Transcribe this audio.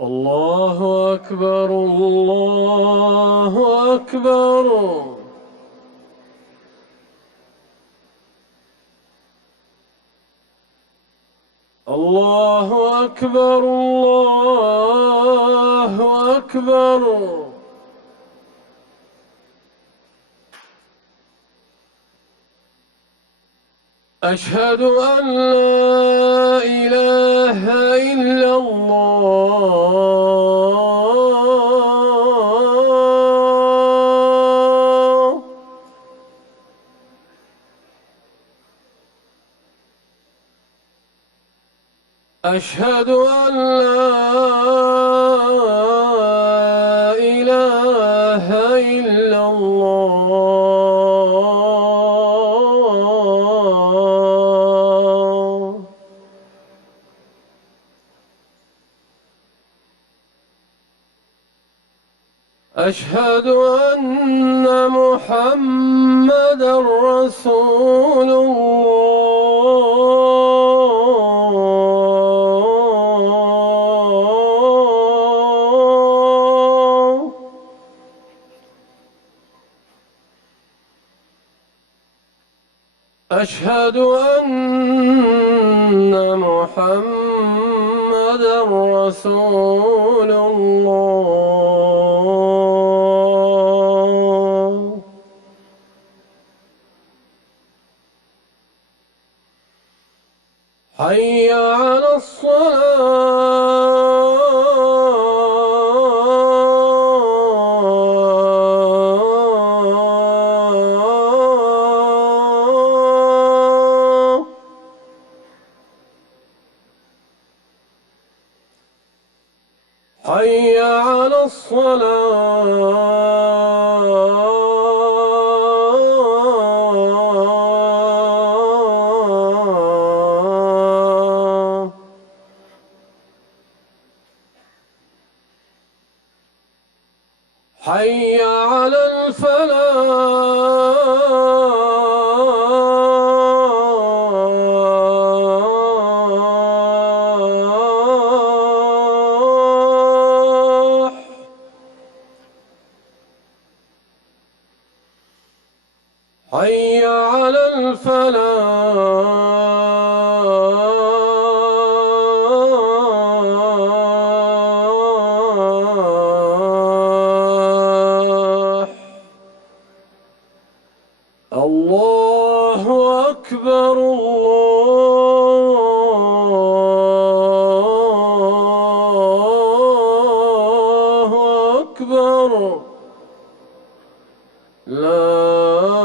الله أكبر الله أكبر. الله أكبر الله أكبر. أشهد أن لا إله إلا الله. أشهد أن لا إله إلا الله. أشهد أن محمدًا رسول الله. أشهد أن محمدًا رسول الله. حي على الصلاة. حي على الصلاة. حي على الفلاح. حي على الفلاح. الله أكبر الله أكبر. لا